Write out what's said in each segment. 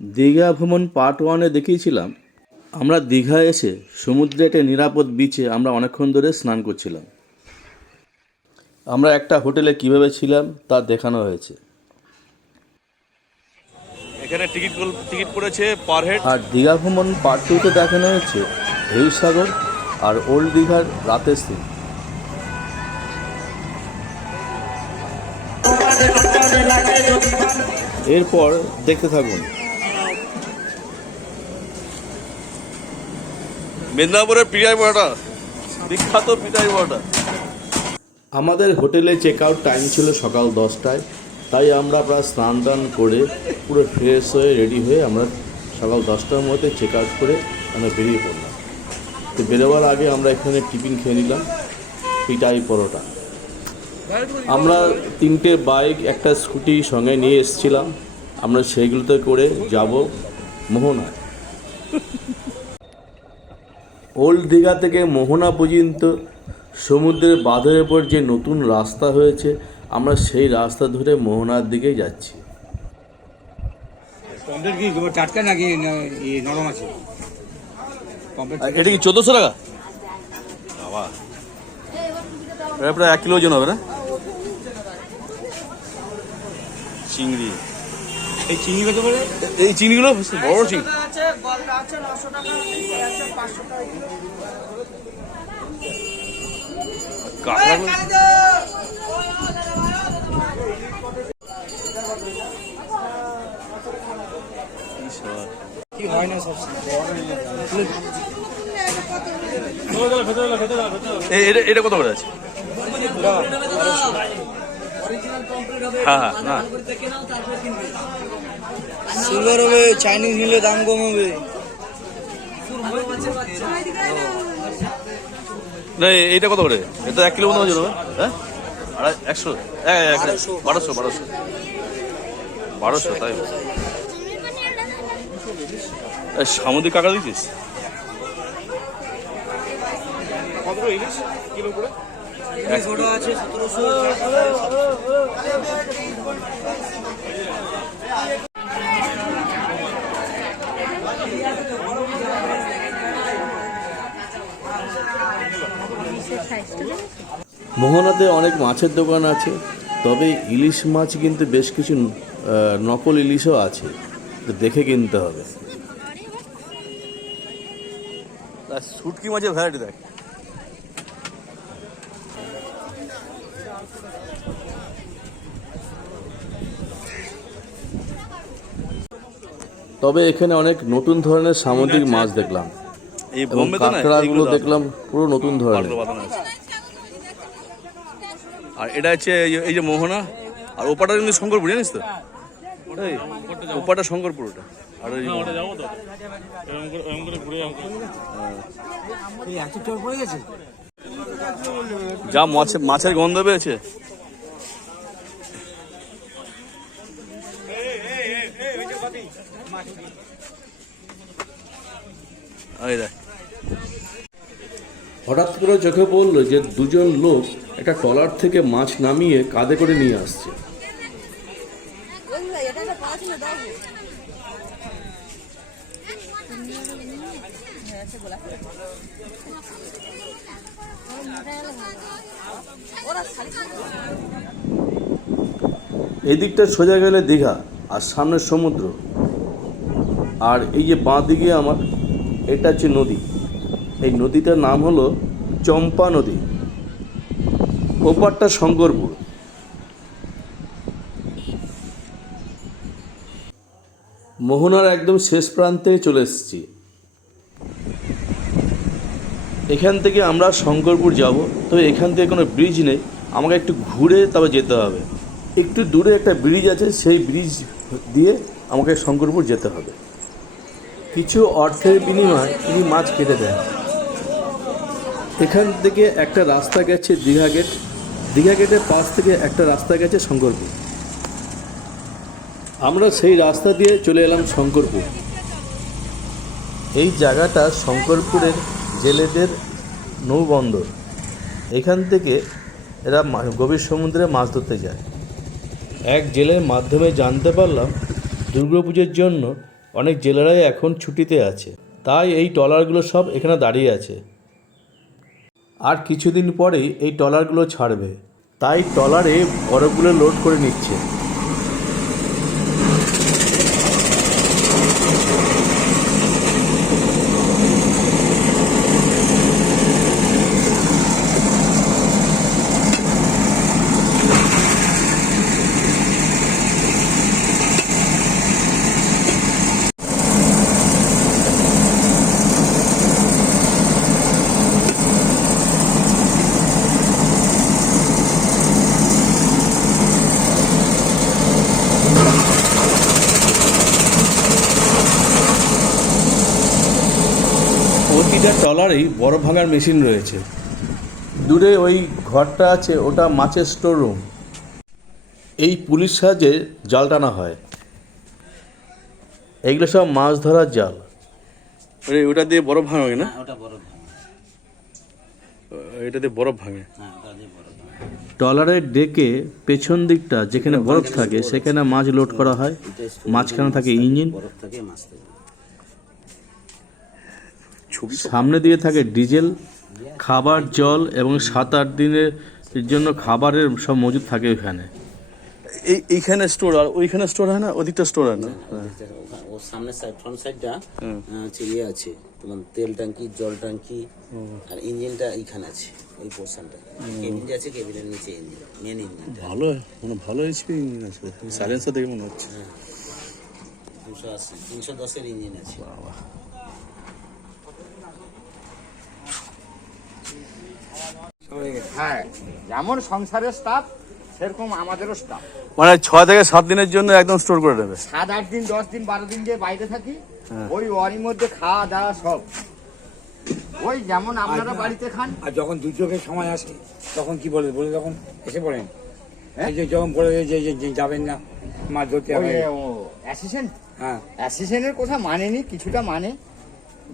দীঘা ভ্রমণ পার্ট ওয়ানে দেখিয়েছিলাম। আমরা দীঘা এসে সমুদ্রে একটা নিরাপদ বিচে আমরা অনেকক্ষণ ধরে স্নান করছিলাম। আমরা একটা হোটেলে কীভাবে ছিলাম তা দেখানো হয়েছে। এখানে টিকিট টিকিট পড়েছে পার হেড আর দীঘা ভ্রমণ পার্ট টুতে দেখানো হয়েছে ঢেউ সাগর আর ওল্ড দীঘার রাতের সিন এরপর দেখতে থাকুন। মেদিনীপুরের পিটাই বড়াটা বিখ্যাত পিটাই বড়াটা আমাদের হোটেলে চেক আউট টাইম ছিল সকাল দশটায়, তাই আমরা প্রায় স্নান টান করে পুরো ফ্রেশ হয়ে রেডি হয়ে আমরা সকাল দশটার মধ্যে চেক আউট করে আমরা বেরিয়ে পড়লাম। তো বেরোবার আগে আমরা এখানে টিফিন খেয়ে নিলাম, পিটাই পরোটা। আমরা তিনটে বাইক একটা স্কুটি সঙ্গে নিয়ে এসেছিলাম। আমরা সেইগুলোতে করে যাব মোহনা ওল্ড দীঘা থেকে মোহনা পর্যন্ত সমুদ্রের বাঁধের ওপর যে নতুন রাস্তা হয়েছে আমরা সেই রাস্তা ধরে মোহনার দিকে যাচ্ছি। টাটকা নাকি নরম আছে? এটা কি চোদ্দোশো টাকা? বাবা। এটা প্রায় এক কিলো ওজন হবে না? চিংড়ি। এই চিনি কত করে? এই চিংড়িগুলো বড় চিংড়ি। আছে গলদা আছে নশো টাকা আছে পাঁচশো টাকা কি হয় না সব? এটা এটা কত করে আছে? হ্যাঁ হ্যাঁ না। সিলভার হবে চাইনিজ নিলে দাম কম হবে। না এইটা কত করে? এটা এক কিলো মতো ওজন হবে হ্যাঁ? একশো হ্যাঁ এক- এক- বারোশো বারোশো। বারোশো তাই এ, সামুদ্রিক কাঁকড়া দিচ্ছিস আছে মোহনাতে অনেক মাছের দোকান আছে তবে ইলিশ মাছ কিন্তু বেশ কিছু নকল ইলিশও আছে। দেখে কিনতে হবে। শুটকি মাছের ভ্যারাইটি দেখ। তবে এখানে অনেক নতুন ধরনের সামুদ্রিক মাছ দেখলাম। এবং কাঁকড়াগুলো দেখলাম পুরো নতুন ধরনের। আর এটা হচ্ছে এই যে- এই যে মোহনা আর ওপাটা কিন্তু শঙ্করপুর জানিস তো ওপাটা শঙ্করপুর ওটা আর ওই যা মাছের মাছের গন্ধ পেয়েছে এই দেখ হঠাৎ করে চোখে পড়ল যে দুজন লোক একটা ট্রলার থেকে মাছ নামিয়ে কাঁধে করে নিয়ে আসছে। এটা একটা পাঁচ না দাও ওরা শাড়ি এই দিকটা সোজা গেলে দীঘা আর সামনে সমুদ্র। আর এই যে বাঁ দিকে আমার, এটা হচ্ছে নদী। এই নদীটার নাম হলো চম্পা নদী। ওপারটা শঙ্করপুর। মোহনার একদম শেষ প্রান্তে চলে এসেছি। এখান থেকে আমরা শঙ্করপুর যাব। তবে এখান থেকে কোনো ব্রিজ নেই। আমাকে একটু ঘুরে তবে যেতে হবে। একটু দূরে একটা ব্রিজ আছে, সেই ব্রিজ দিয়ে আমাকে শঙ্করপুর যেতে হবে। কিছু অর্থের বিনিময়ে তিনি মাছ কেটে দেন। এখান থেকে একটা রাস্তা গেছে দীঘা গেট দীঘা গেটের পাশ থেকে একটা রাস্তা গেছে শঙ্করপুর। আমরা সেই রাস্তা দিয়ে চলে এলাম শঙ্করপুর। এই জায়গাটা শঙ্করপুরের জেলেদের নৌবন্দর। এখান থেকে এরা গভীর সমুদ্রে মাছ ধরতে যায়। এক জেলের মাধ্যমে জানতে পারলাম দুর্গাপুজোর জন্য অনেক জেলেরাই এখন ছুটিতে আছে। তাই এই ট্রলারগুলো সব এখানে দাঁড়িয়ে আছে। আর কিছুদিন পরেই এই ট্রলারগুলো ছাড়বে। তাই ট্রলারে বরফগুলো লোড করে নিচ্ছে। প্রতিটা ট্রলারেই বরফ ভাঙার মেশিন রয়েছে। দূরে ওই ঘরটা আছে ওটা মাছের স্টোর রুম এই পুলিশ সাহায্যে জাল টানা হয়। এগুলো সব মাছ ধরার জাল। ওটা দিয়ে বরফ ভাঙে না? ওটা বরফ এটা দিয়ে বরফ ভাঙে? হ্যাঁ দিয়ে বরফ ভাঙা। ট্রলারের ডেকে পেছন দিকটা যেখানে বরফ থাকে সেখানে মাছ লোড করা হয়। মাঝখানে থাকে ইঞ্জিন। বরফ থাকে মাছ থাকে। সামনে দিয়ে থাকে ডিজেল খাবার জল এবং সাত আট দিনের জন্য খাবারের সব মজুদ থাকে ওখানে এই এইখানে স্টোর আর ওইখানে স্টোর হয় না ওদিকটা স্টোর হয় না? ওখা- ওর সামনের সাইড ফ্রন্ট সাইডটা হচ্ছে ইয়ে আছে। তোমার তেল ট্যাঙ্কি জল ট্যাঙ্কি আর ইঞ্জিনটা এইখানে আছে ওই পোর্শনটা কেবিন যে আছে কেবিনের নিচে ইঞ্জিন মেন ইঞ্জিন ভালো মানে ভালো এইচপি ইঞ্জিন আছে। সাইলেন্সার দেখে মনে হচ্ছে। দুশো আশি তিনশো দশের ইঞ্জিন আছে। হ্যাঁ যেমন সংসারের স্টাফ সেরকম আমাদেরও স্টাফ মানে ছয় থেকে সাত দিনের জন্য একদম স্টোর করে দেবে। সাত আট দিন দশ দিন বারো দিন যে বাইরে থাকি ওই ওয়ারির মধ্যে খাওয়া দাওয়া সব। ওই যেমন আপনারা বাড়িতে খান। আর যখন দুর্যোগের সময় আসে তখন কি বলে বলে যখন এসে পড়েন। এই যে যখন বলে যে যে- যে যাবেন না মাছ ধরতে ওই হবে। অ্যাসিস্ট্যান্ট হ্যাঁ। অ্যাসিস্ট্যান্টের কথা মানেনি কিছুটা মানে।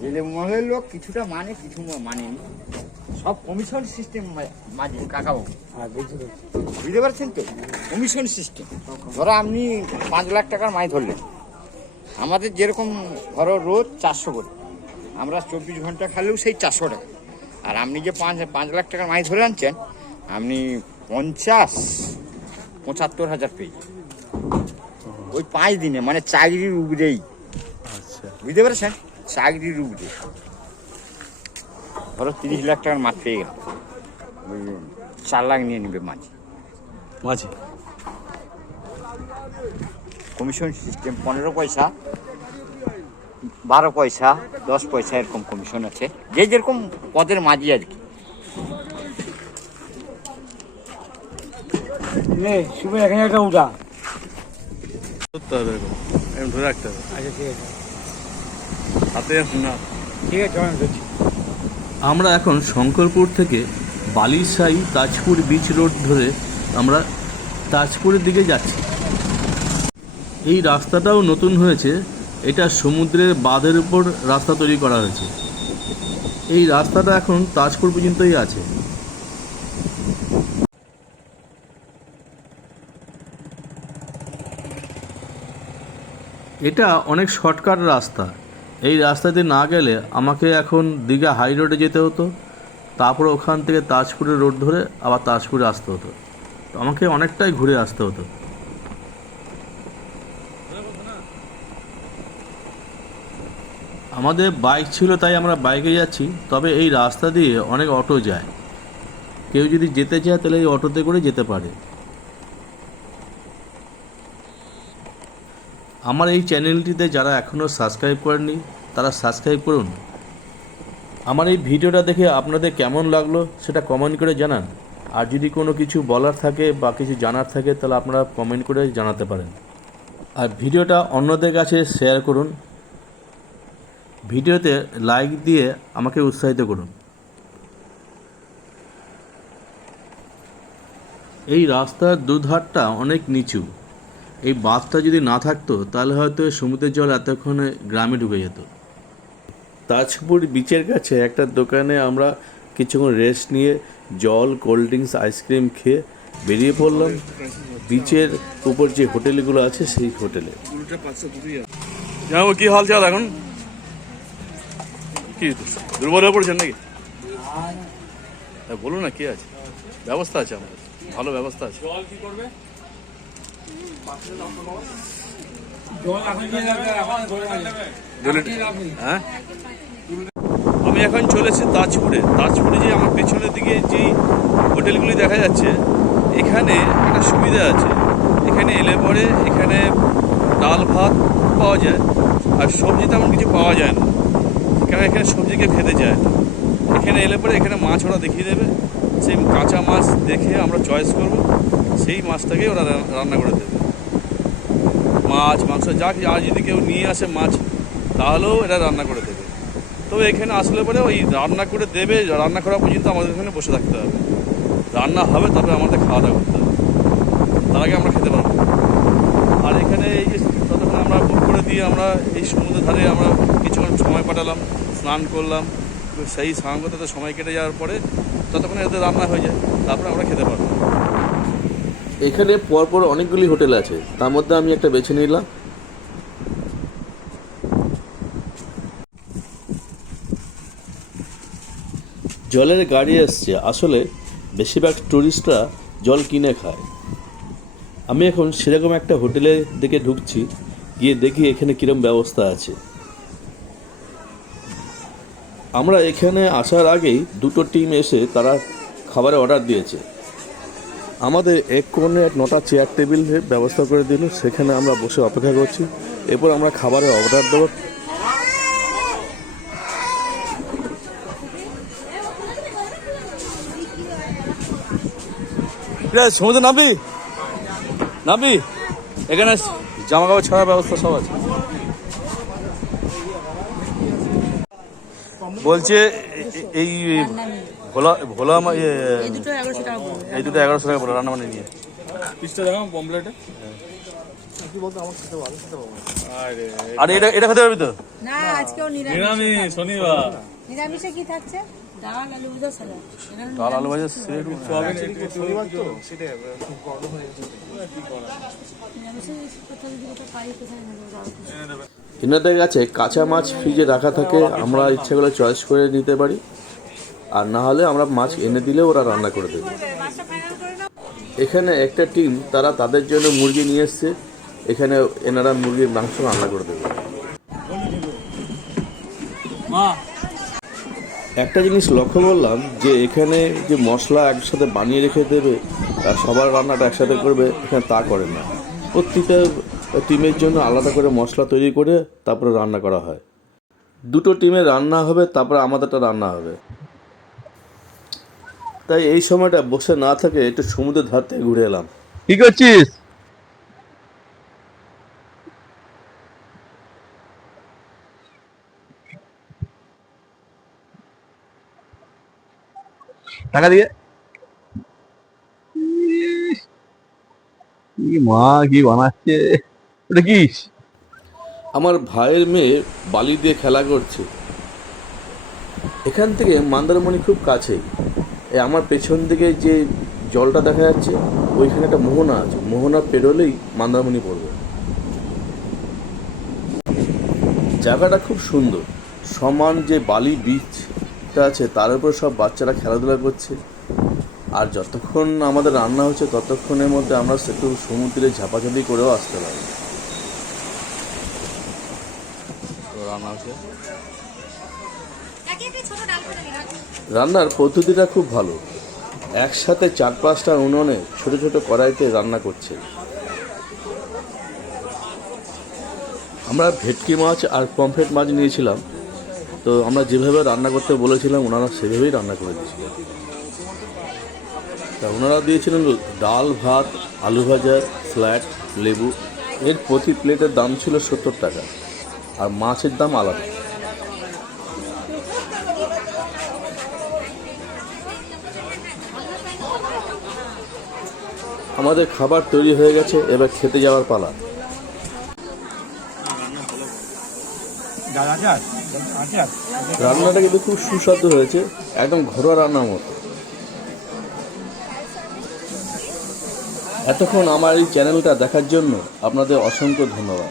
জেলে মহলের লোক কিছুটা মানে কিছু মানেনি। সব কমিশন সিস্টেম মাঝে কাকাবাবু হ্যাঁ বুঝতে পারছেন তো? কমিশন সিস্টেম ধরো আপনি পাঁচ লাখ টাকার মাছ ধরলেন। আমাদের যেরকম ধরো রোজ চারশো করে। আমরা চব্বিশ ঘণ্টা খালেও সেই চারশো টাকা। আর আপনি যে পাঁচ পাঁচ লাখ টাকার মাছ ধরে আনছেন আপনি পঞ্চাশ পঁচাত্তর হাজার পেয়ে। ওই পাঁচ দিনে মানে চাকরির উপরেই। আচ্ছা। বুঝতে পেরেছেন? চাকরির উপরে ধরো তিরিশ লাখ টাকার মাছ পেয়ে গেল চার লাখ নিয়ে নেবে মাছ। মাঝে কমিশন সিস্টেম পনেরো পয়সা বারো পয়সা দশ পয়সা এরকম কমিশন আছে। যে যেরকম পদের মাঝি আর কি। এখানে একটা উঠা। হবে এরকম। এরকম ধরে রাখতে হবে। আচ্ছা ঠিক আছে। হাতে না। ঠিক আছে আমরা এখন শঙ্করপুর থেকে বালিসাই তাজপুর বিচ রোড ধরে আমরা তাজপুরের দিকে যাচ্ছি। এই রাস্তাটাও নতুন হয়েছে। এটা সমুদ্রের বাঁধের উপর রাস্তা তৈরি করা হয়েছে। এই রাস্তাটা এখন তাজপুর পর্যন্তই আছে। এটা অনেক শর্টকাট রাস্তা। এই রাস্তা দিয়ে না গেলে আমাকে এখন দীঘা হাই রোডে যেতে হতো, তারপর ওখান থেকে তাজপুরের রোড ধরে আবার তাজপুরে আসতে হতো। তো আমাকে অনেকটাই ঘুরে আসতে হতো। আমাদের বাইক ছিল তাই আমরা বাইকে যাচ্ছি, তবে এই রাস্তা দিয়ে অনেক অটো যায়। কেউ যদি যেতে চায় তাহলে এই অটোতে করে যেতে পারে। আমার এই চ্যানেলটিতে যারা এখনও সাবস্ক্রাইব করেননি, তারা সাবস্ক্রাইব করুন। আমার এই ভিডিওটা দেখে আপনাদের কেমন লাগল সেটা কমেন্ট করে জানান। আর যদি কোনো কিছু বলার থাকে বা কিছু জানার থাকে, তাহলে আপনারা কমেন্ট করে জানাতে পারেন। আর ভিডিওটা অন্যদের কাছে শেয়ার করুন। ভিডিওতে লাইক দিয়ে আমাকে উৎসাহিত করুন। এই রাস্তার দুধারটা অনেক নিচু। এই বাঁধটা যদি না থাকতো তাহলে হয়তো সমুদ্রের জল এতক্ষণে গ্রামে ঢুকে যেত। তাজপুর বিচের কাছে একটা দোকানে আমরা কিছুক্ষণ রেস্ট নিয়ে জল কোল্ড ড্রিঙ্কস আইসক্রিম খেয়ে বেরিয়ে পড়লাম। বিচের উপর যে হোটেলগুলো আছে সেই হোটেলে। কি হাল চাল এখন? কি দুর্বল হয়ে পড়ছেন নাকি? হ্যাঁ, বলুন না কি আছে? ব্যবস্থা আছে আমাদের। ভালো ব্যবস্থা আছে। জল এখন নিয়ে যাবে এখন ঘরে যাবে দু লিটার হ্যাঁ আমি এখন চলেছি তাজপুরে। তাজপুরে যে আমার পেছনের দিকে যেই হোটেলগুলি দেখা যাচ্ছে, এখানে একটা সুবিধা আছে। এখানে এলে পরে এখানে ডাল ভাত পাওয়া যায়, আর সবজি তেমন কিছু পাওয়া যায় না। কেন এখানে সবজিকে খেতে যায় এখানে এলে পরে এখানে মাছ ওরা দেখিয়ে দেবে। সেই কাঁচা মাছ দেখে আমরা চয়েস করব। সেই মাছটাকে ওরা রান্না করে দেবে। মাছ, মাংস, যা আর যদি কেউ নিয়ে আসে মাছ, তাহলেও এটা রান্না করে দেবে। তবে এখানে আসলে পরে ওই রান্না করে দেবে, রান্না করা পর্যন্ত আমাদের এখানে বসে থাকতে হবে। রান্না হবে তবে আমাদের খাওয়া দাওয়া করতে হবে। তার আগে আমরা খেতে পারব। আর এখানে এই যে ততক্ষণ আমরা বুক করে দিয়ে আমরা এই সমুদ্রের ধারে আমরা কিছুক্ষণ সময় কাটালাম, স্নান করলাম, সেই স্নান করতে সময় কেটে যাওয়ার পরে ততক্ষণে এদের রান্না হয়ে যায়। তারপরে আমরা খেতে পারব। এখানে পরপর অনেকগুলি হোটেল আছে। তার মধ্যে আমি একটা বেছে নিলাম। জলের গাড়ি এসছে। আসলে বেশিরভাগ টুরিস্টরা জল কিনে খায়। আমি এখন সেরকম একটা হোটেলের দিকে ঢুকছি, গিয়ে দেখি এখানে কীরকম ব্যবস্থা আছে। আমরা এখানে আসার আগেই দুটো টিম এসে তারা খাবারের অর্ডার দিয়েছে। আমাদের এক কোণে এক নটা চেয়ার টেবিল ব্যবস্থা করে দিল, সেখানে আমরা বসে অপেক্ষা করছি। এরপর আমরা খাবারের অর্ডার দেবো। সমুদ্রে নামবি নামবি এখানে জামা কাপড় ছাড়ার ব্যবস্থা সব আছে। বলছে এই ভোলা ভোলা মা- ইয়ে, এই দুটো এগারোশো টাকা পড়বে। এই দুটো এগারোশো টাকা বলো রান্না মানে নিয়ে। আর। এটা এটা খেতে পারবি তো? না আজকেও নিরামিষ নিরামিষে কি থাকছে? ডাল আলু ভাজা সালাদ ডাল আলু ভাজা সিলেট নিরামিষে কোথাও যদি কোথাও পাই কোথায় নেব এনাদের কাছে কাঁচা মাছ ফ্রিজে রাখা থাকে আমরা ইচ্ছে করে চয়েস করে নিতে পারি। আর না হলে আমরা মাছ এনে দিলে ওরা রান্না করে দেবে। এখানে একটা টিম, তারা তাদের জন্য মুরগি নিয়ে এসছে। এখানে এনারা মুরগির মাংস রান্না করে দেবে। একটা জিনিস লক্ষ্য করলাম যে এখানে যে মশলা একসাথে বানিয়ে রেখে দেবে, আর সবার রান্নাটা একসাথে করবে, এখানে তা করে না। প্রত্যেকটা টিমের জন্য আলাদা করে মশলা তৈরি করে তারপরে রান্না করা হয়। দুটো টিমে রান্না হবে, তারপরে আমাদেরটা রান্না হবে। তাই এই সময়টা বসে না থাকে একটু সমুদ্রের ধার থেকে ঘুরে এলাম। কি করছিস? টাকা দিয়ে। কি মা কি বানাচ্ছে? ওটা কি? আমার ভাইয়ের মেয়ে বালি দিয়ে খেলা করছে। এখান থেকে মন্দারমণি খুব কাছেই। আমার পেছন দিকে যে জলটা দেখা যাচ্ছে, ওইখানে একটা মোহনা আছে। মোহনা পেরোলেই মন্দারমণি পড়বে। জায়গাটা খুব সুন্দর। সমান যে বালি বীজটা আছে, তার উপর সব বাচ্চারা খেলাধুলা করছে। আর যতক্ষণ আমাদের রান্না হচ্ছে, ততক্ষণের মধ্যে আমরা একটু সমুদ্রে ঝাপাঝাপি করেও আসতে পারি রান্না হচ্ছে। রান্নার পদ্ধতিটা খুব ভালো। একসাথে চার পাঁচটা উনুনে ছোট ছোট কড়াইতে রান্না করছে। আমরা ভেটকি মাছ আর পমফ্রেট মাছ নিয়েছিলাম। তো আমরা যেভাবে রান্না করতে বলেছিলাম, ওনারা সেভাবেই রান্না করে দিয়েছিলেন তা ওনারা দিয়েছিলেন ডাল, ভাত, আলু ভাজা ফ্ল্যাট লেবু। এর প্রতি প্লেটের দাম ছিল সত্তর টাকা। আর মাছের দাম আলাদা। আমাদের খাবার তৈরি হয়ে গেছে এবার খেতে যাওয়ার পালা? রান্নাটা কিন্তু খুব সুস্বাদু হয়েছে একদম ঘরোয়া রান্নার মতো। এতক্ষণ আমার এই চ্যানেলটা দেখার জন্য আপনাদের অসংখ্য ধন্যবাদ।